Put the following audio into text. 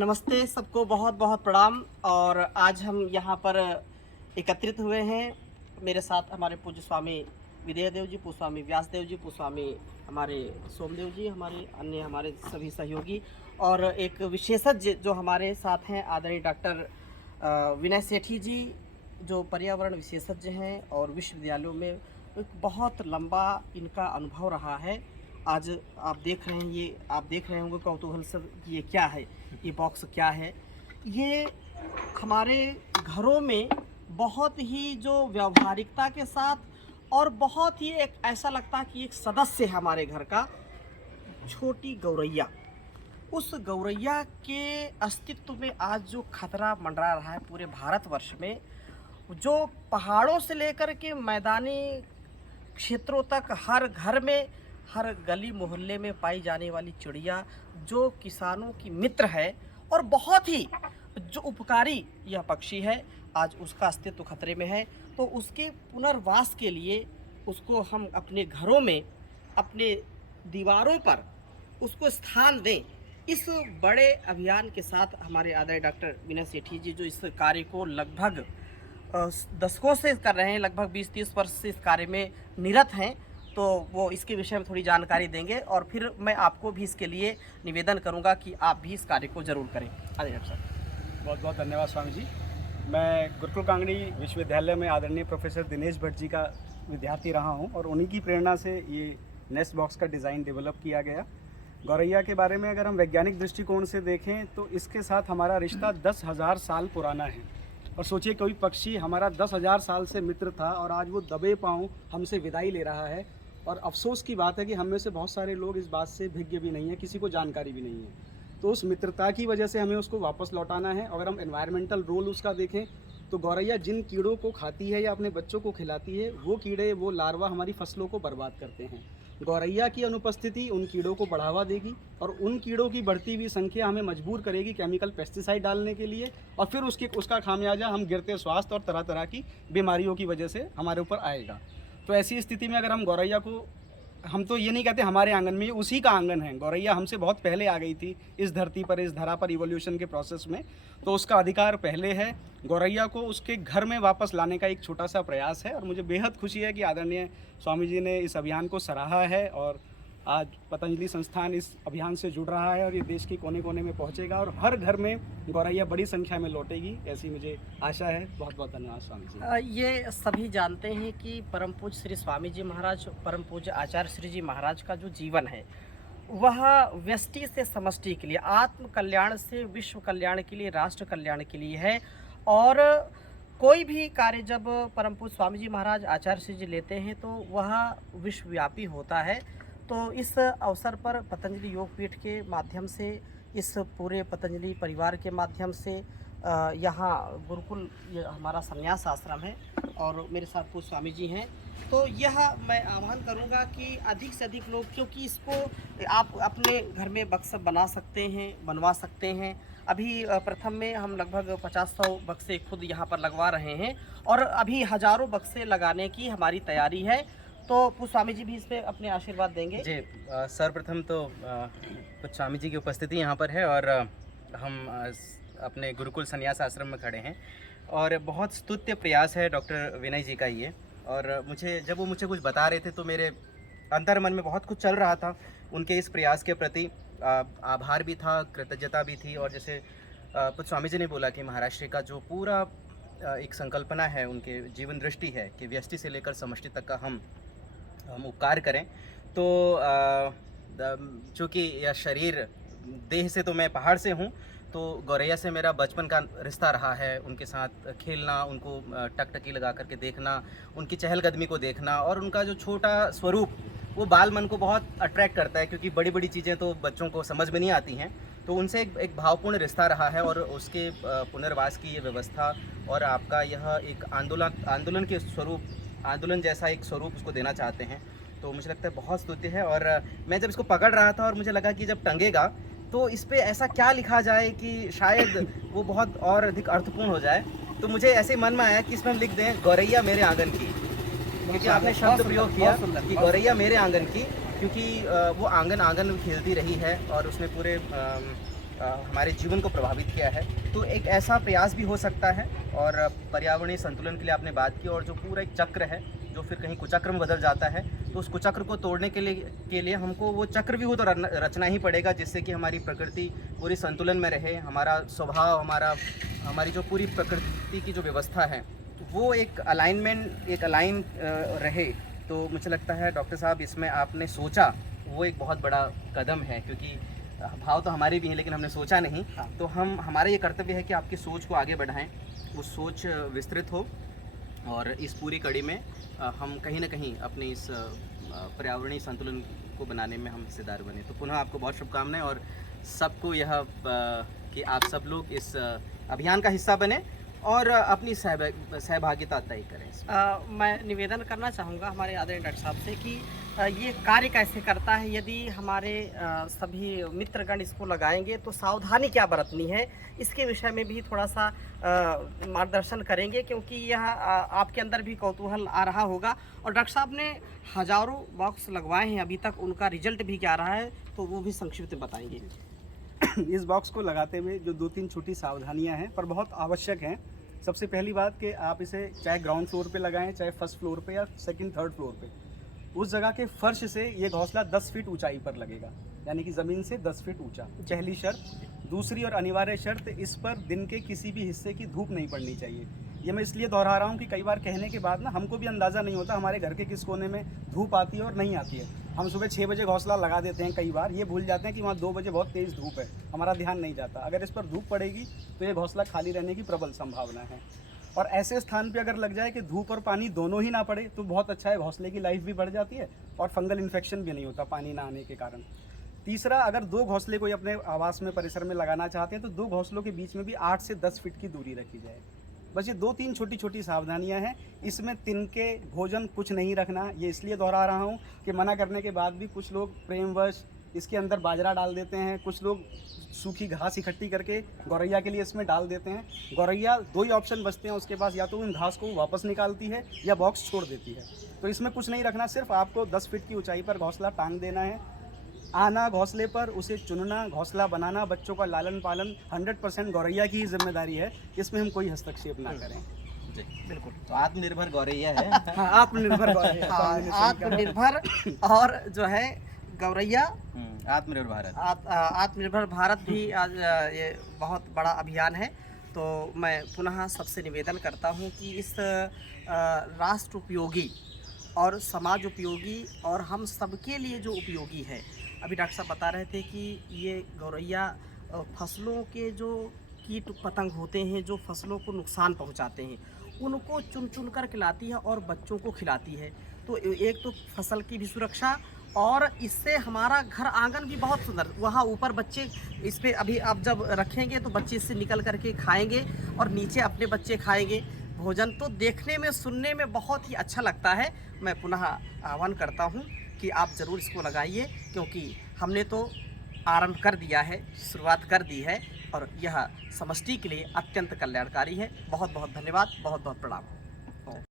नमस्ते, सबको बहुत बहुत प्रणाम। और आज हम यहाँ पर एकत्रित हुए हैं। मेरे साथ हमारे पूज्य स्वामी विदेह देव जी, पूज्य स्वामी व्यासदेव जी, पूज्य स्वामी हमारे सोमदेव जी, हमारे सभी सहयोगी और एक विशेषज्ञ जो हमारे साथ हैं, आदरणीय डॉक्टर विनय सेठी जी, जो पर्यावरण विशेषज्ञ हैं और विश्वविद्यालयों में एक बहुत लंबा इनका अनुभव रहा है। आज आप देख रहे होंगे कौतूहल से कि ये क्या है, ये बॉक्स क्या है। ये हमारे घरों में बहुत ही जो व्यावहारिकता के साथ और बहुत ही एक ऐसा लगता है कि एक सदस्य है हमारे घर का, छोटी गौरैया। उस गौरैया के अस्तित्व में आज जो खतरा मंडरा रहा है पूरे भारतवर्ष में, जो पहाड़ों से लेकर के मैदानी क्षेत्रों तक हर घर में, हर गली मोहल्ले में पाई जाने वाली चिड़िया, जो किसानों की मित्र है और बहुत ही जो उपकारी यह पक्षी है, आज उसका अस्तित्व खतरे में है। तो उसके पुनर्वास के लिए उसको हम अपने घरों में, अपने दीवारों पर उसको स्थान दें। इस बड़े अभियान के साथ हमारे आदरणीय डॉक्टर विनय सेठी जी, जो इस कार्य को लगभग दशकों से कर रहे हैं, लगभग 20-30 वर्ष से इस कार्य में निरत हैं, तो वो इसके विषय में थोड़ी जानकारी देंगे। और फिर मैं आपको भी इसके लिए निवेदन करूंगा कि आप भी इस कार्य को ज़रूर करें। आदरणीय डॉक्टर साहब। बहुत बहुत धन्यवाद स्वामी जी। मैं गुरुकुल कांगड़ी विश्वविद्यालय में आदरणीय प्रोफेसर दिनेश भट्ट जी का विद्यार्थी रहा हूं और उन्हीं की प्रेरणा से ये नेस्ट बॉक्स का डिज़ाइन डेवलप किया गया। गौरैया के बारे में अगर हम वैज्ञानिक दृष्टिकोण से देखें तो इसके साथ हमारा रिश्ता 10,000 साल पुराना है। और सोचिए, कोई पक्षी हमारा 10,000 साल से मित्र था और आज वो दबे पाँव हमसे विदाई ले रहा है। और अफसोस की बात है कि हम में से बहुत सारे लोग इस बात से भिज्ञ भी नहीं है, किसी को जानकारी भी नहीं है। तो उस मित्रता की वजह से हमें उसको वापस लौटाना है। अगर हम एनवायरमेंटल रोल उसका देखें तो गौरैया जिन कीड़ों को खाती है या अपने बच्चों को खिलाती है, वो कीड़े, वो लार्वा हमारी फसलों को बर्बाद करते हैं। गौरैया की अनुपस्थिति उन कीड़ों को बढ़ावा देगी और उन कीड़ों की बढ़ती हुई संख्या हमें मजबूर करेगी केमिकल पेस्टिसाइड डालने के लिए, और फिर उसका खामियाजा हम गिरते स्वास्थ्य और तरह तरह की बीमारियों की वजह से हमारे ऊपर आएगा। तो ऐसी स्थिति में अगर हम गौरैया को, हम तो ये नहीं कहते हमारे आंगन में, उसी का आंगन है। गौरैया हमसे बहुत पहले आ गई थी इस धरती पर, इस धरा पर इवोल्यूशन के प्रोसेस में, तो उसका अधिकार पहले है। गौरैया को उसके घर में वापस लाने का एक छोटा सा प्रयास है और मुझे बेहद खुशी है कि आदरणीय स्वामी जी ने इस अभियान को सराहा है और आज पतंजलि संस्थान इस अभियान से जुड़ रहा है और ये देश के कोने कोने में पहुंचेगा और हर घर में गौरैया बड़ी संख्या में लौटेगी, ऐसी मुझे आशा है। बहुत बहुत धन्यवाद स्वामी जी। ये सभी जानते हैं कि परम पूज्य श्री स्वामी जी महाराज, परम पूज्य आचार्य श्री जी महाराज का जो जीवन है वह व्यष्टि से समष्टि के लिए, आत्म कल्याण से विश्व कल्याण के लिए, राष्ट्र कल्याण के लिए है। और कोई भी कार्य जब परम पूज्य स्वामी जी महाराज, आचार्य श्री जी लेते हैं तो वह विश्वव्यापी होता है। तो इस अवसर पर पतंजलि योगपीठ के माध्यम से, इस पूरे पतंजलि परिवार के माध्यम से, यहाँ गुरुकुल, ये हमारा संन्यास आश्रम है और मेरे साथ पूज्य स्वामी जी हैं, तो यह मैं आह्वान करूँगा कि अधिक से अधिक लोग, क्योंकि इसको आप अपने घर में बक्सा बना सकते हैं, बनवा सकते हैं। अभी प्रथम में हम लगभग 50-100 बक्से खुद यहाँ पर लगवा रहे हैं और अभी हज़ारों बक्से लगाने की हमारी तैयारी है। तो पूज्य स्वामी जी भी इस पर अपने आशीर्वाद देंगे। जी, सर्वप्रथम तो पूज्य स्वामी जी की उपस्थिति यहाँ पर है और हम अपने गुरुकुल संन्यास आश्रम में खड़े हैं और बहुत स्तुत्य प्रयास है डॉक्टर विनय जी का ये। और जब वो मुझे कुछ बता रहे थे तो मेरे अंतर मन में बहुत कुछ चल रहा था उनके इस प्रयास के प्रति। आभार भी था, कृतज्ञता भी थी। और जैसे पूज्य स्वामी जी ने बोला कि महाराष्ट्र का जो पूरा एक संकल्पना है, उनके जीवन दृष्टि है कि व्यष्टि से लेकर समष्टि तक का हम उपकार करें। तो चूँकि यह शरीर, देह से तो मैं पहाड़ से हूँ, तो गौरैया से मेरा बचपन का रिश्ता रहा है। उनके साथ खेलना, उनको टकटकी लगा करके देखना, उनकी चहलकदमी को देखना और उनका जो छोटा स्वरूप, वो बाल मन को बहुत अट्रैक्ट करता है, क्योंकि बड़ी बड़ी चीज़ें तो बच्चों को समझ में नहीं आती हैं। तो उनसे एक भावपूर्ण रिश्ता रहा है और उसके पुनर्वास की ये व्यवस्था और आपका यह एक आंदोलन के स्वरूप, आंदोलन जैसा एक स्वरूप उसको देना चाहते हैं, तो मुझे लगता है बहुत स्तुत्य है। और मैं जब इसको पकड़ रहा था और मुझे लगा कि जब टंगेगा तो इस पे ऐसा क्या लिखा जाए कि शायद वो बहुत और अधिक अर्थपूर्ण हो जाए, तो मुझे ऐसे मन में आया कि इसमें हम लिख दें गौरैया मेरे आंगन की, क्योंकि आपने शब्द प्रयोग किया कि गौरैया मेरे आंगन की, क्योंकि वो आंगन में खेलती रही है और उसने पूरे हमारे जीवन को प्रभावित किया है। तो एक ऐसा प्रयास भी हो सकता है। और पर्यावरणीय संतुलन के लिए आपने बात की, और जो पूरा एक चक्र है जो फिर कहीं कुचक्र में बदल जाता है, तो उस कुचक्र को तोड़ने के लिए हमको वो चक्रव्यूह तो रचना ही पड़ेगा, जिससे कि हमारी प्रकृति पूरी संतुलन में रहे, हमारा स्वभाव, हमारी जो पूरी प्रकृति की जो व्यवस्था है वो एक अलाइन रहे। तो मुझे लगता है डॉक्टर साहब, इसमें आपने सोचा वो एक बहुत बड़ा कदम है, क्योंकि भाव तो हमारे भी हैं लेकिन हमने सोचा नहीं। तो हमारा ये कर्तव्य है कि आपकी सोच को आगे बढ़ाएं, वो सोच विस्तृत हो, और इस पूरी कड़ी में हम कहीं ना कहीं अपने इस पर्यावरणीय संतुलन को बनाने में हम हिस्सेदार बने। तो पुनः आपको बहुत शुभकामनाएं, और सबको यह कि आप सब लोग इस अभियान का हिस्सा बने और अपनी सहभागिता तय करें। मैं निवेदन करना चाहूँगा हमारे आदरणीय डॉक्टर साहब से कि ये कार्य कैसे करता है, यदि हमारे सभी मित्रगण इसको लगाएंगे तो सावधानी क्या बरतनी है, इसके विषय में भी थोड़ा सा मार्गदर्शन करेंगे, क्योंकि यह आपके अंदर भी कौतूहल आ रहा होगा। और डॉक्टर साहब ने हजारों बॉक्स लगवाए हैं अभी तक, उनका रिजल्ट भी क्या रहा है, तो वो भी संक्षिप्त में बताएंगे। इस बॉक्स को लगाते हुए जो 2-3 छोटी सावधानियां हैं पर बहुत आवश्यक हैं। सबसे पहली बात कि आप इसे चाहे ग्राउंड फ्लोर पे लगाएं, चाहे फर्स्ट फ्लोर पे या सेकंड थर्ड फ्लोर पे, उस जगह के फर्श से ये घोंसला 10 फीट ऊंचाई पर लगेगा, यानी कि ज़मीन से 10 फीट ऊंचा, पहली शर्त। दूसरी और अनिवार्य शर्त, इस पर दिन के किसी भी हिस्से की धूप नहीं पड़नी चाहिए। ये मैं इसलिए दोहरा रहा हूँ कि कई बार कहने के बाद ना हमको भी अंदाज़ा नहीं होता हमारे घर के किस कोने में धूप आती है और नहीं आती है। हम सुबह 6 बजे घोंसला लगा देते हैं, कई बार ये भूल जाते हैं कि वहाँ 2 बजे बहुत तेज़ धूप है, हमारा ध्यान नहीं जाता। अगर इस पर धूप पड़ेगी तो ये घोंसला खाली रहने की प्रबल संभावना है। और ऐसे स्थान पे अगर लग जाए कि धूप और पानी दोनों ही ना पड़े तो बहुत अच्छा है, घोंसले की लाइफ भी बढ़ जाती है और फंगल इन्फेक्शन भी नहीं होता पानी ना आने के कारण। तीसरा, अगर 2 घोंसले कोई अपने आवास में परिसर में लगाना चाहते हैं तो 2 घोंसलों के बीच में भी 8 से 10 फीट की दूरी रखी जाए। बस ये 2-3 छोटी छोटी सावधानियां हैं। इसमें तिनके भोजन कुछ नहीं रखना, ये इसलिए दोहरा रहा हूँ कि मना करने के बाद भी कुछ लोग प्रेमवश इसके अंदर बाजरा डाल देते हैं, कुछ लोग सूखी घास इकट्ठी करके गौरैया के लिए इसमें डाल देते हैं। गौरैया 2 ही ऑप्शन बचते हैं उसके पास, या तो उन घास को वापस निकालती है या बॉक्स छोड़ देती है। तो इसमें कुछ नहीं रखना, सिर्फ आपको 10 फीट की ऊंचाई पर घोंसला टांग देना है, आना घोंसले पर, उसे चुनना, घोंसला बनाना, बच्चों का लालन पालन 100% गौरैया की ही जिम्मेदारी है, इसमें हम कोई हस्तक्षेप ना करें। जी बिल्कुल। तो आत्मनिर्भर गौरैया है। हाँ, आत्मनिर्भर गौरैया। आत्मनिर्भर और जो है गौरैया, आत्मनिर्भर भारत। आत्मनिर्भर भारत भी आज ये बहुत बड़ा अभियान है। तो मैं पुनः सबसे निवेदन करता हूँ कि इस राष्ट्र उपयोगी और समाज उपयोगी और हम सबके लिए जो उपयोगी है, अभी डॉक्टर साहब बता रहे थे कि ये गौरैया फसलों के जो कीट पतंग होते हैं जो फसलों को नुकसान पहुंचाते हैं, उनको चुन चुन कर खिलाती है और बच्चों को खिलाती है। तो एक तो फसल की भी सुरक्षा, और इससे हमारा घर आंगन भी बहुत सुंदर, वहाँ ऊपर बच्चे इस पर अभी आप जब रखेंगे तो बच्चे इससे निकल करके खाएंगे और नीचे अपने बच्चे खाएंगे भोजन। तो देखने में सुनने में बहुत ही अच्छा लगता है। मैं पुनः आह्वान करता हूँ कि आप ज़रूर इसको लगाइए, क्योंकि हमने तो आरंभ कर दिया है, शुरुआत कर दी है, और यह समष्टि के लिए अत्यंत कल्याणकारी है। बहुत बहुत धन्यवाद, बहुत बहुत प्रणाम।